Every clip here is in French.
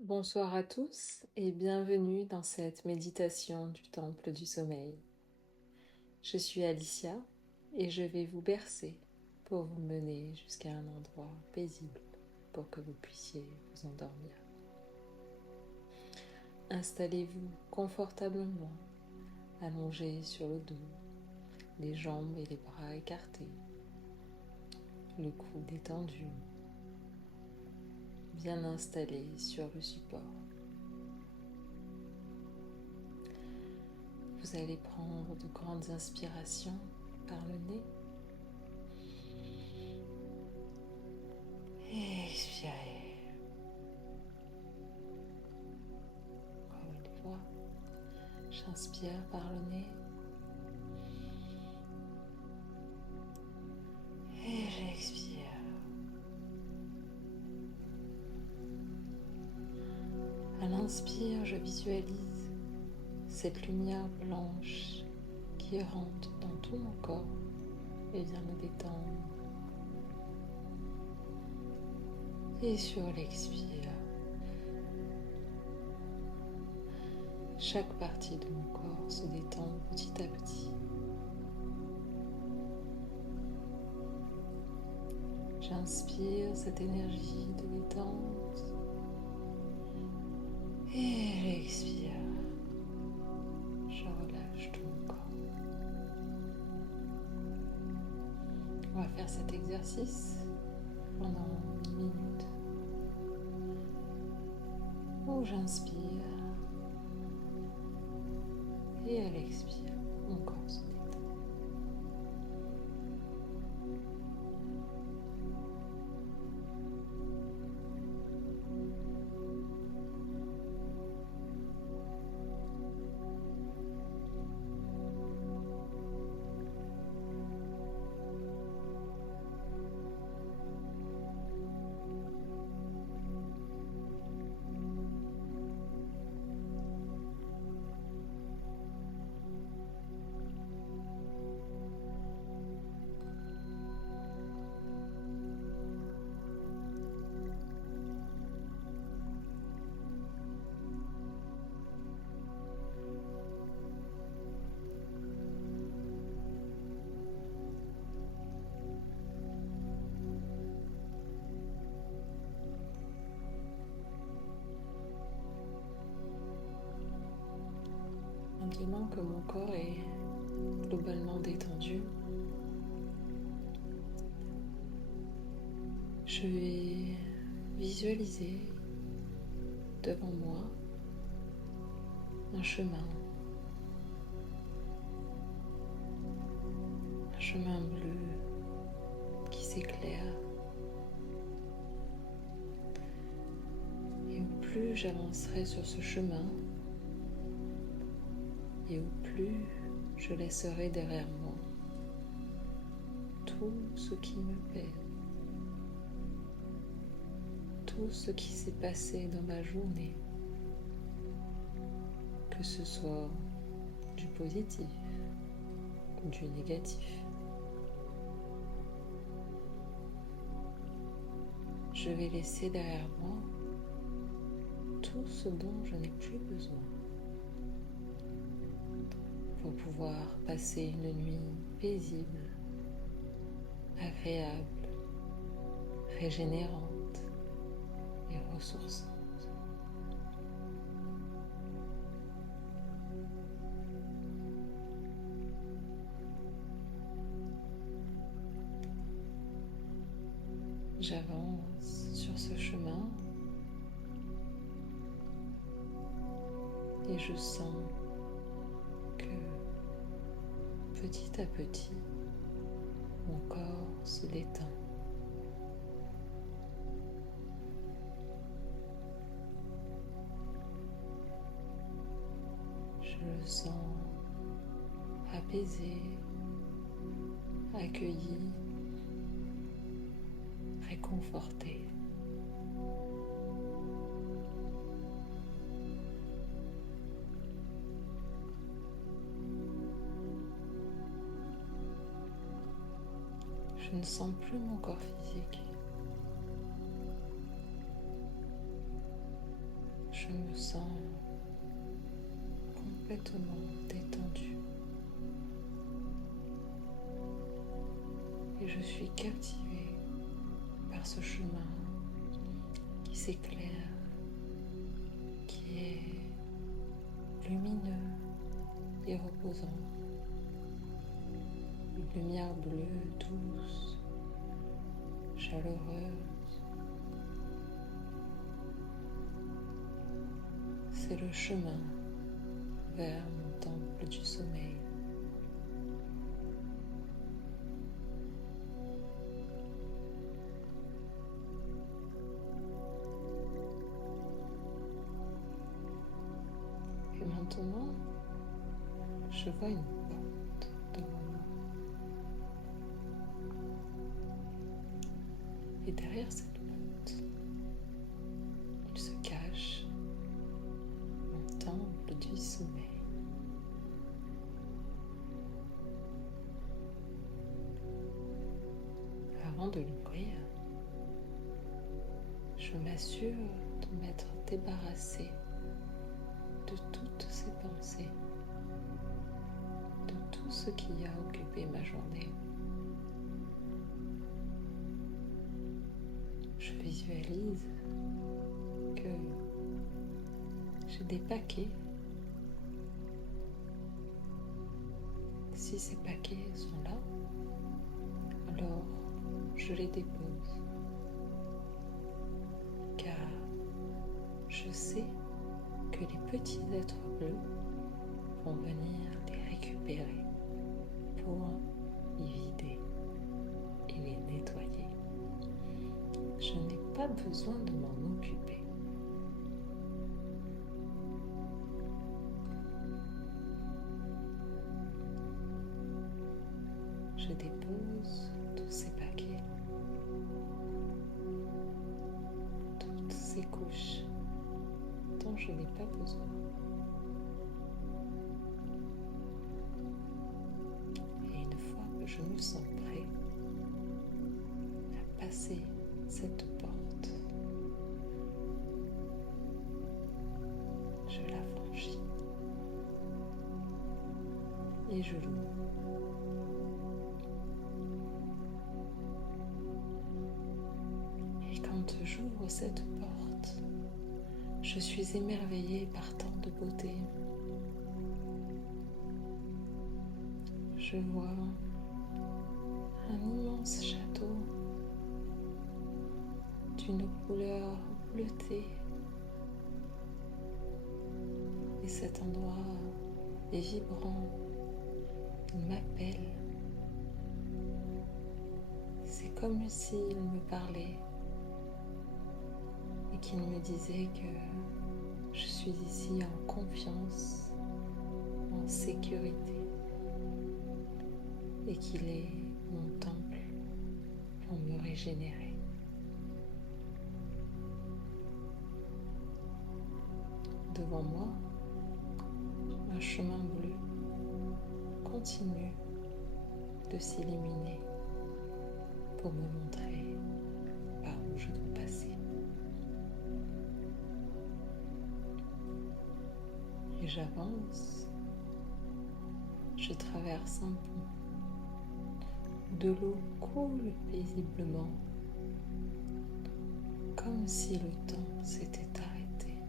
Bonsoir à tous et bienvenue dans cette méditation du Temple du Sommeil. Je suis Alicia et je vais vous bercer pour vous mener jusqu'à un endroit paisible pour que vous puissiez vous endormir. Installez-vous confortablement, allongé sur le dos, les jambes et les bras écartés, le cou détendu, bien installé sur le support. Vous allez prendre de grandes inspirations par le nez. Et expirez. Encore une fois, j'inspire par le nez. Et j'expire. À l'inspire, je visualise cette lumière blanche qui rentre dans tout mon corps et vient me détendre. Et sur l'expire, chaque partie de mon corps se détend petit à petit. J'inspire cette énergie de détente et j'expire. Je relâche tout mon corps. On va faire cet exercice pendant une minute où j'inspire et à l'expire, mon corps se détend. Maintenant que mon corps est globalement détendu, je vais visualiser devant moi un chemin bleu qui s'éclaire. Et au plus j'avancerai sur ce chemin, et au plus je laisserai derrière moi tout ce qui me pèse, tout ce qui s'est passé dans ma journée, que ce soit du positif ou du négatif. Je vais laisser derrière moi tout ce dont je n'ai plus besoin pour pouvoir passer une nuit paisible, agréable, régénérante et ressourçante. J'avance sur ce chemin et je sens que petit à petit, mon corps se détend. Je le sens apaisé, accueilli, réconforté. Je ne sens plus mon corps physique. Je me sens complètement détendue et je suis captivée par ce chemin qui s'éclaire, qui est lumineux et reposant. Une lumière bleue douce, chaleureuse. C'est le chemin vers mon temple du sommeil. Et maintenant, je vois une porte devant moi. Et derrière cette porte, il se cache mon temple du sommeil. Avant de l'ouvrir, je m'assure de m'être débarrassée de toutes ces pensées, de tout ce qui a occupé ma journée. Je visualise que j'ai des paquets. Si ces paquets sont là, alors je les dépose, car je sais que les petits êtres bleus vont venir les récupérer pour y vider et les nettoyer. Je n'ai pas besoin de m'en occuper. Je dépose tous ces paquets, toutes ces couches dont je n'ai pas besoin. Et une fois que je me sens prêt à passer cette porte, je la franchis et je l'ouvre. Et quand j'ouvre cette porte, je suis émerveillée par tant de beauté. Je vois un immense château d'une couleur bleutée. Et cet endroit est vibrant, il m'appelle. C'est comme s'il me parlait et qu'il me disait que je suis ici en confiance, en sécurité et qu'il est mon temple pour me régénérer. Devant moi, un chemin bleu continue de s'illuminer pour me montrer par où je dois passer. Et j'avance, je traverse un pont, de l'eau coule paisiblement, comme si le temps s'était arrêté.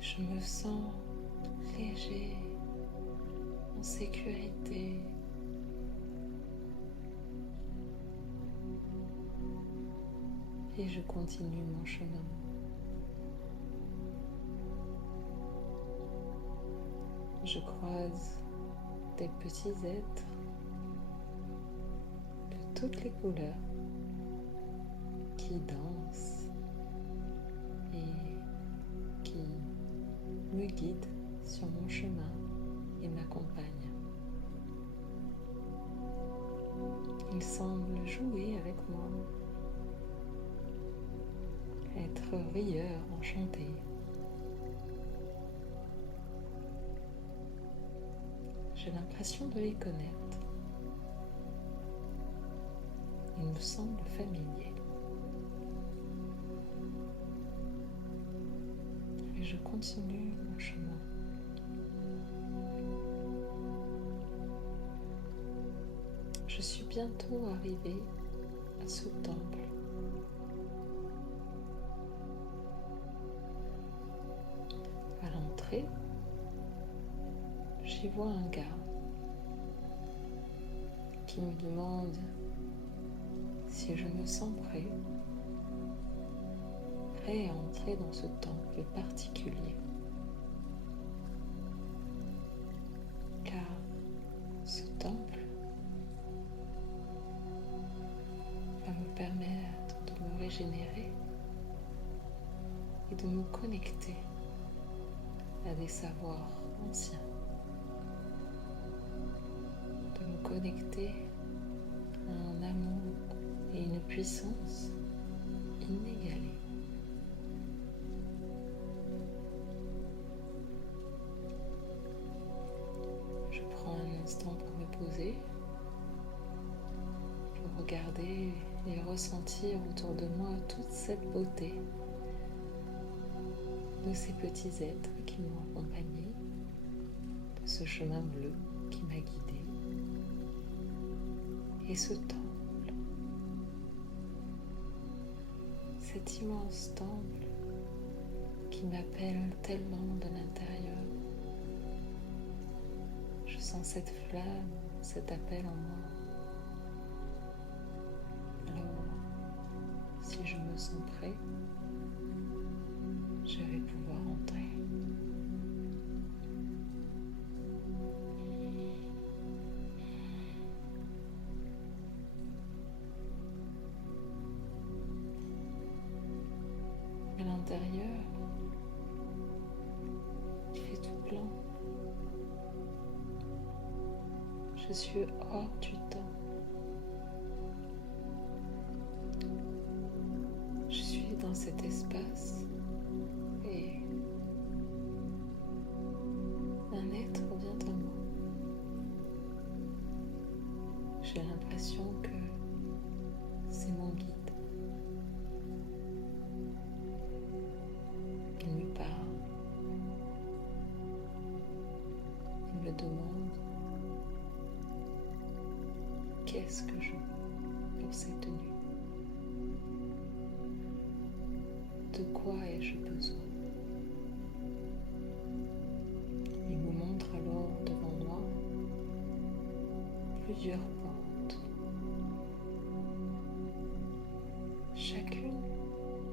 Je me sens léger, en sécurité. Et je continue mon chemin. Je croise des petits êtres de toutes les couleurs qui dansent et qui me guident sur mon chemin et m'accompagnent. Ils semblent jouer avec moi, être rieurs, enchantés. J'ai l'impression de les connaître. Ils me semble familier. Et je continue mon chemin. Je suis bientôt arrivée à ce temple. À l'entrée, j'y vois un gars qui me demande si je me sens prêt à entrer dans ce temple particulier. Car ce temple va me permettre de me régénérer et de me connecter à des savoirs anciens, de me connecter à un amour et une puissance inégalée. Je prends un instant pour me poser, pour regarder et ressentir autour de moi toute cette beauté de ces petits êtres qui m'ont accompagné, de ce chemin bleu qui m'a guidé, et ce temple, cet immense temple qui m'appelle tellement de l'intérieur. Je sens cette flamme, cet appel en moi. Alors, si je me sens prêt, je vais pouvoir entrer. À l'intérieur, il fait tout blanc. Je suis hors du temps. Je suis dans cet espace et un être vient à moi. J'ai l'impression que c'est mon guide. Il me parle. Il me demande qu'est-ce que je veux pour cette nuit. De quoi ai-je besoin? Il me montre alors devant moi plusieurs portes. Chacune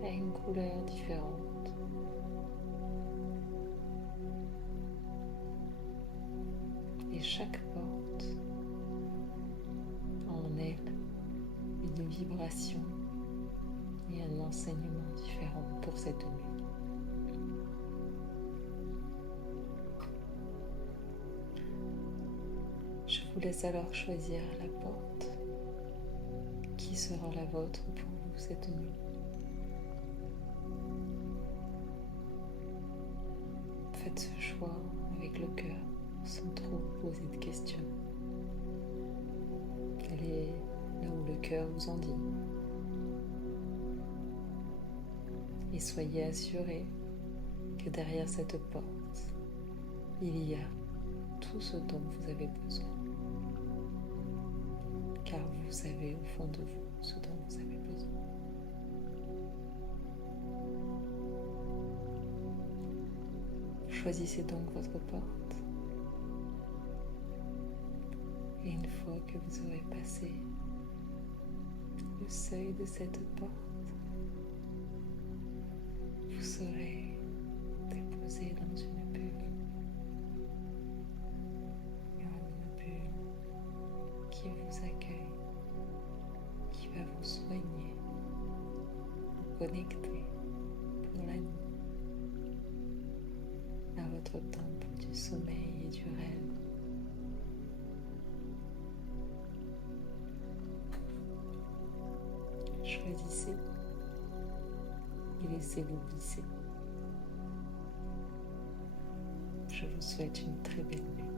a une couleur différente. Et chaque porte a en elle une vibration et un enseignement différent pour cette nuit. Je vous laisse alors choisir la porte qui sera la vôtre pour vous cette nuit. Faites ce choix avec le cœur sans trop vous poser de questions. Allez là où le cœur vous en dit. Et soyez assurés que derrière cette porte, il y a tout ce dont vous avez besoin. Car vous savez au fond de vous ce dont vous avez besoin. Choisissez donc votre porte. Et une fois que vous aurez passé le seuil de cette porte, vous serez déposé dans une bulle. Une bulle qui vous accueille, qui va vous soigner, vous connecter pour la nuit à votre temple du sommeil et du rêve. Choisissez et laissez-vous glisser. Je vous souhaite une très belle nuit.